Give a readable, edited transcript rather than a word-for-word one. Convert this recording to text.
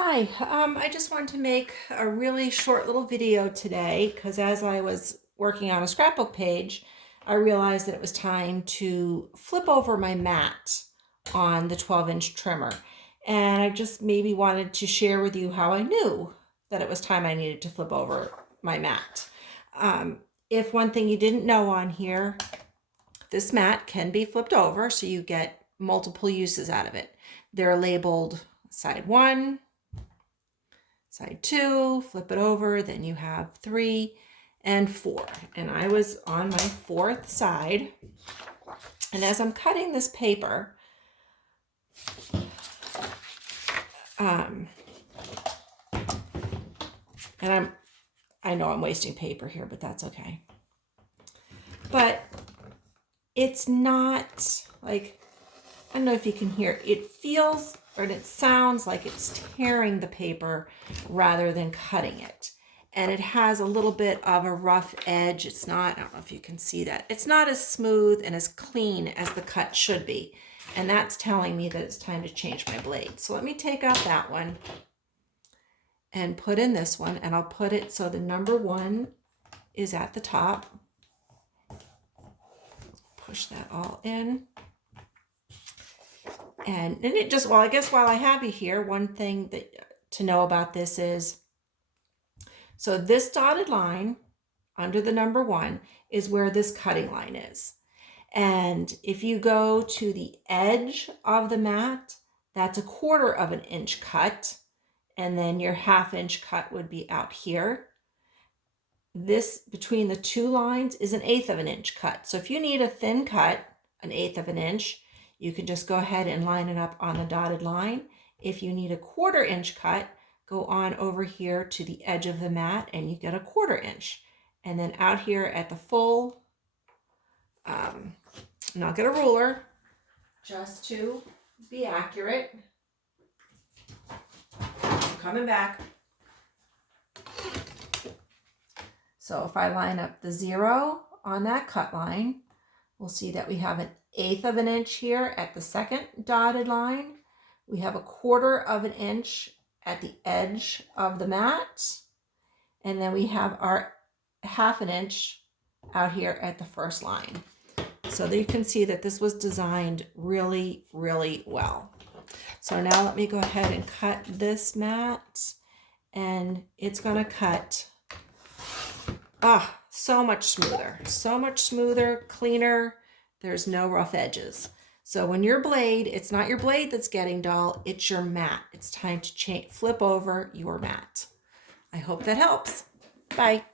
Hi, I just wanted to make a really short little video today because as I was working on a scrapbook page, I realized that it was time to flip over my mat on the 12-inch trimmer. And I just maybe wanted to share with you how I knew that it was time I needed to flip over my mat. If one thing you didn't know on here, this mat can be flipped over so you get multiple uses out of it. They're labeled side 1, side 2, flip it over, then you have 3 and 4. And I was on my 4th side. And as I'm cutting this paper, and I know I'm wasting paper here, but that's okay. But it's not like, I don't know if you can hear, it feels or it sounds like it's tearing the paper rather than cutting it. And it has a little bit of a rough edge. It's not, I don't know if you can see that. It's not as smooth and as clean as the cut should be. And that's telling me that it's time to change my blade. So let me take out that one and put in this one, and I'll put it so the number 1 is at the top. Push that all in. And it just, well, I guess while I have you here, one thing that to know about this is, so this dotted line under the number 1 is where this cutting line is. And if you go to the edge of the mat, that's 1/4 of an inch cut. And then your 1/2 inch cut would be out here. This between the 2 lines is 1/8 of an inch cut. So if you need a thin cut, 1/8 of an inch, you can just go ahead and line it up on the dotted line. If you need a 1/4 inch cut, go on over here to the edge of the mat and you get a 1/4 inch. And then out here at the full, not get a ruler, just to be accurate. I'm coming back. So if I line up the 0 on that cut line, we'll see that we have 1/8 of an inch here at the second dotted line. We have 1/4 of an inch at the edge of the mat. And then we have our 1/2 an inch out here at the first line. So you can see that this was designed really, really well. So now let me go ahead and cut this mat, and it's going to cut so much smoother, cleaner. There's no rough edges. So when your blade, it's not your blade that's getting dull, it's your mat. It's time to flip over your mat. I hope that helps. Bye.